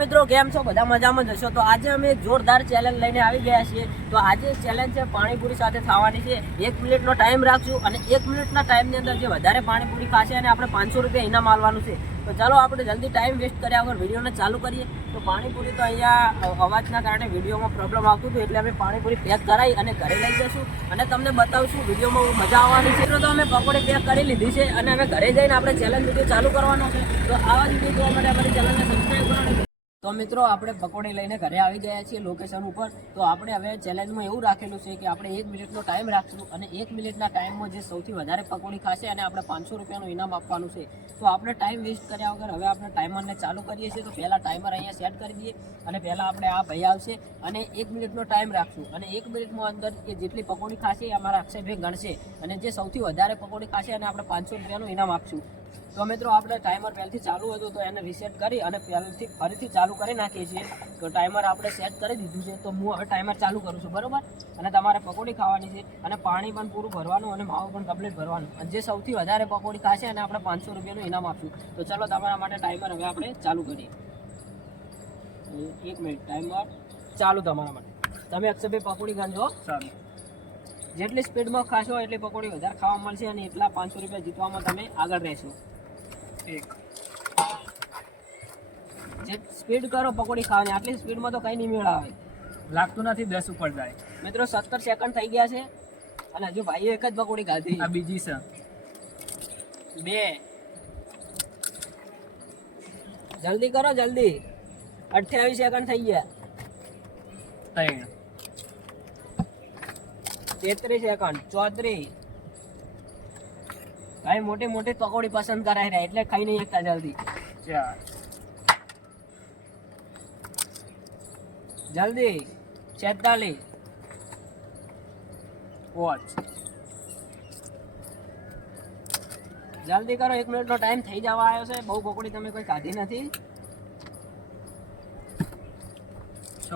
મિત્રો કેમ છો? બધા મજામાં જશો. તો આજે અમે એક જોરદાર ચેલેન્જ લઈને આવી ગયા છીએ. તો આજે ચેલેન્જ છે પાણીપુરી સાથે થવાની છે. 1 મિનિટનો ટાઈમ રાખશું અને 1 મિનિટના ટાઈમની અંદર જે વધારે પાણીપુરી ખાશે અને આપણે 500 રૂપિયા ઇનામ આલવાનું છે. તો ચાલો આપણે જલ્દી ટાઈમ વેસ્ટ કર્યા વગર વિડીયોને ચાલુ કરીએ. તો પાણીપુરી તો અહીંયા અવાજના કારણે વિડીયોમાં પ્રોબ્લેમ આવતું હતું એટલે અમે પાણીપુરી પેક કરાવી અને ઘરે લઈ જઈશું અને તમને બતાવશું વિડીયોમાં મજા આવવાની છે. તો અમે પકોડી પેક કરી લીધી છે અને અમે ઘરે જઈને આપણે ચેલેન્જ વિડીયો ચાલુ કરવાનો છે. તો આવા જ વિડીયો જોવા માટે અમારી ચેનલને સબસ્ક્રાઈબ કરવાની. તો મિત્રો આપણે પકોડી લઈને ઘરે આવી ગયા છીએ લોકેશન ઉપર. તો આપણે હવે ચેલેન્જમાં એવું રાખેલું છે કે આપણે 1 મિનિટનો ટાઈમ રાખશું અને 1 મિનિટના ટાઈમમાં જે સૌથી વધારે પકોડી ખાશે અને આપણે 500 રૂપિયાનું ઇનામ આપવાનું છે. તો આપણે ટાઈમ વેસ્ટ કર્યા વગર હવે આપણે ટાઈમરને ચાલુ કરીએ છીએ. તો પહેલાં ટાઈમર અહીંયા સેટ કરી દઈએ અને પહેલાં આપણે આ ભાઈ આવશે અને 1 મિનિટનો ટાઈમ રાખશું અને 1 મિનિટમાં અંદર કે જેટલી પકોડી ખાશે એ અમારા અક્ષયભાઈ ગણશે અને જે સૌથી વધારે પકોડી ખાશે અને આપણે 500 રૂપિયાનું ઇનામ આપશું. તો મિત્રો આપણે ટાઈમર પહેલથી ચાલુ હતું તો એને રીસેટ કરી અને પહેલથી ફરીથી ચાલુ કરી નાખીએ છીએ. તો ટાઈમર આપણે સેટ કરી દીધું છે. તો હું હવે ટાઈમર ચાલુ કરું છું, બરાબર? અને તમારે પકોડી ખાવાની છે અને પાણી પણ પૂરું ભરવાનું અને માવું પણ કમ્પ્લીટ ભરવાનું અને જે સૌથી વધારે પકોડી ખાશે અને આપણે 500 રૂપિયાનું ઇનામ આપશું. તો ચાલો તમારા માટે ટાઈમર હવે આપણે ચાલુ કરીએ. 1 મિનિટ ટાઈમર ચાલુ તમારા માટે. તમે અક્ષરભાઈ પકોડી ગણજો. ચાલો, જેટલી સ્પીડમાં ખાશો એટલી પકોડી વધારે ખાવા મળશે અને એટલા 500 રૂપિયા જીતવામાં તમે આગળ રહેશો. જે સ્પીડ કરો પકોડી ખાવાની, આટલી સ્પીડમાં તો કઈ નહીં મેળ આવે. લાગતું નથી 10 ઉપર જાય. મિત્રો 17 સેકન્ડ થઈ ગયા છે અને હજુ ભાઈએ એક જ પકોડી ખાધી. આ બીજી છે 2. જલ્દી કરો, જલ્દી. 28 સેકન્ડ થઈ ગયા. 3 33 સેકન્ડ. 34. ભાઈ મોટી મોટી પકોડી પસંદ કરાય રહ્યા એટલે ખાઈ નહીં એકતા જલ્દી. 4 જલ્દી. 46. 5 જલ્દી કરો, 1 મિનિટનો ટાઈમ થઈ જવા આવ્યો છે. બહુ પકોડી તમે કોઈ ખાધી નથી.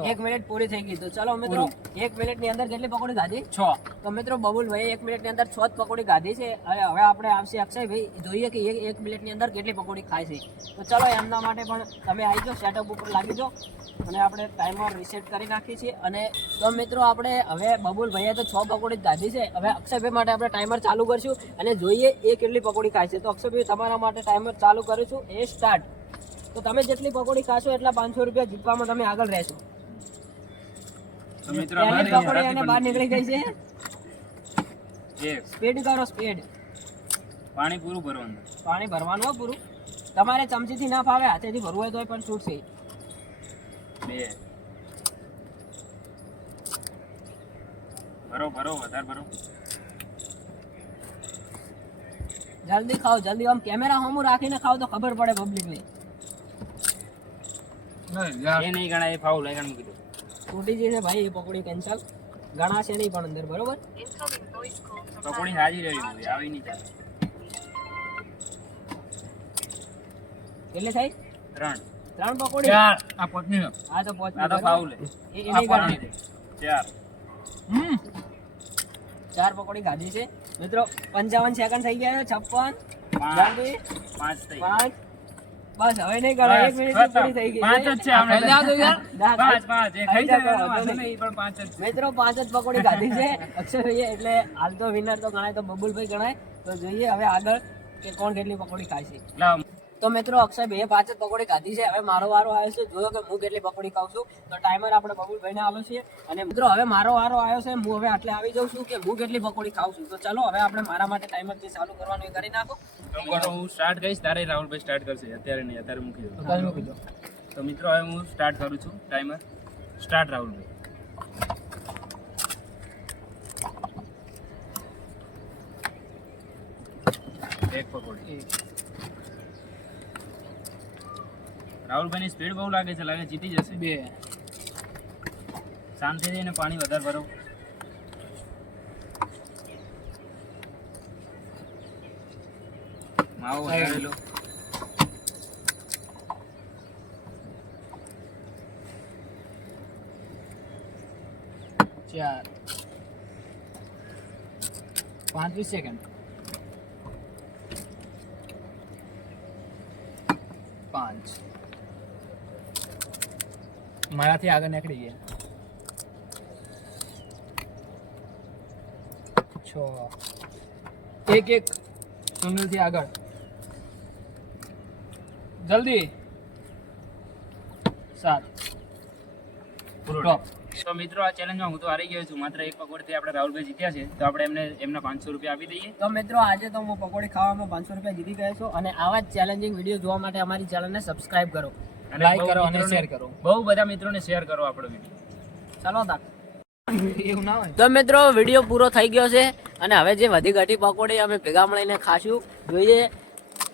1 મિનિટ પૂરી થઈ ગઈ. તો ચલો મિત્રો 1 મિનિટની અંદર કેટલી પકોડી ખાધી? 6. તો મિત્રો બબુલભાઈ 1 મિનિટની અંદર 6 જ પકોડી ખાધી છે. અને હવે આપણે આવશે અક્ષયભાઈ, જોઈએ કે 1 મિનિટની અંદર કેટલી પકોડી ખાય છે. તો ચલો એમના માટે પણ તમે આવી જાઓ, સેટઅપ ઉપર લાગી જાઓ અને આપણે ટાઈમર રીસેટ કરી નાખીએ છીએ. અને તો મિત્રો આપણે હવે બબુલભાઈએ તો 6 પકોડી ખાધી છે. હવે અક્ષયભાઈ માટે આપણે ટાઈમર ચાલુ કરીશું અને જોઈએ એ કેટલી પકોડી ખાય છે. તો અક્ષયભાઈ તમારા માટે ટાઈમર ચાલુ કરીશું. એ સ્ટાર્ટ. તો તમે જેટલી પકોડી ખાશો એટલા 500 રૂપિયા જીતવામાં તમે આગળ રહેશો. મિત્રો પહેલી પકોડી એને બહાર નીકળી ગઈ છે. સ્પીડ કરો, સ્પીડ. પાણી પૂરું ભરવાનું. પાણી ભરવાનું હોય પૂરું. તમારે ચમચીથી ના ફાવે, હાથેથી ભરવું હોય તો પણ છૂટશે. 2 ભરો ભરો, વધારે ભરો. જલ્દી ખાઓ, જલ્દી. આમ કેમેરા સામું રાખીને ખાઓ તો ખબર પડે પબ્લિકને. એ નહીં ગણાય, એ ફાઉલ લઈ મૂકી દો. તૂટી જશે ભાઈ એ પકોડી. કેન્સલ ગણાશે નહીં પણ અંદર, બરોબર? પકોડી હાજી રહી આવી નહીં ચાલે. કેટલી થઈ? 3 પકોડી. 4 આ પોતની આ તો પહોંચ. આ તો ફાઉલ એ નહીં ગણાય. 4 4 પકોડી ખાધી છે મિત્રો. 55 સેકન્ડ થઈ ગયા છે. 56. 5 થઈ 5. બસ હવે નહીં ગણાય. 1 મિનિટ પૂરી થઈ ગઈ. 5 જ છે. આપણે ના, 5 એ ખાઈ જાય વાંધો નહીં, પણ 5 જ છે. મિત્રો 5 જ પકોડી ખાધી છે અક્ષરભાઈએ. એટલે હાલ તો વિનર તો ગણાય, તો બબુલભાઈ ગણાય. તો જોઈએ હવે આગળ કે કોણ કેટલી પકોડી ખાય છે. લાવ. તો મિત્રો અક્ષયભાઈએ 5 જ પકોડી ખાધી છે. હવે મારો વારો આવ્યો છે. જોયો કે હું કેટલી પકોડી ખાઉં છું. તો ટાઈમર આપણે બબુલભાઈને આલો છે. અને મિત્રો હવે મારો વારો આવ્યો છે. હું હવે આટલે આવી જાઉં છું કે હું કેટલી પકોડી ખાઉં છું. તો ચલો હવે આપણે મારા માટે ટાઈમર જે ચાલુ કરવાનું એ કરી નાખો. હું સ્ટાર્ટ કરીશ, તારે રાહુલભાઈ સ્ટાર્ટ કરશે. અત્યારે નહીં, અત્યારે મૂકી દો. મૂકી દો. તો મિત્રો હવે હું સ્ટાર્ટ કરું છું. Timer start. રાહુલભાઈ એક પકોડી. રાહુલભાઈની સ્પીડ બહુ લાગે છે, લાગે જીતી જશે. 2 શાંતિ થઈને પાણી વધારે ભરો. માવો વધારે લો. 4. 35 સેકન્ડ. 5 મારાથી આગળ નીકળી ગયા 6 1 સુનિલથી આગળ જલ્દી 7 પૂરો ટોપ તો મિત્રો આ ચેલેન્જમાં હું તો હારી ગયો છું. માત્ર એક પકોડથી આપણે રાહુલભાઈ જીત્યા છે, તો આપણે એમના 500 રૂપિયા આપી દઈએ. તો મિત્રો આજે તો હું પકોડી ખાવામાં 500 રૂપિયા જીતી ગયો છું અને આવા જ ચેલેન્જિંગ વિડીયો જોવા માટે અમારી ચેનલને સબસ્ક્રાઇબ કરો. અને લાઈક બહુ કરો અને મિત્રોને- શેર કરો. બહુ બધા મિત્રોને શેર કરો આપણો વિડીયો. ચાલો તા. એવું ના હોય તો મિત્રો વિડીયો પૂરો થઈ ગયો છે અને હવે જે વધી ઘટી પકોડી અમે ભેગા મળીને ખાશું. જોઈએ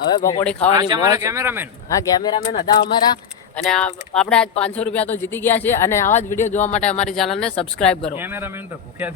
હવે પકોડી ખાવાની આ છે અમારા મોજ. કેમેરામેન. હા કેમેરામેન હતા અમારા અને આપણે આજ 500 રૂપિયા તો જીતી ગયા છે અને આવા જ વિડીયો જોવા માટે અમારી ચેનલને સબસ્ક્રાઇબ કરો. કેમેરામેન તો ભૂખ્યા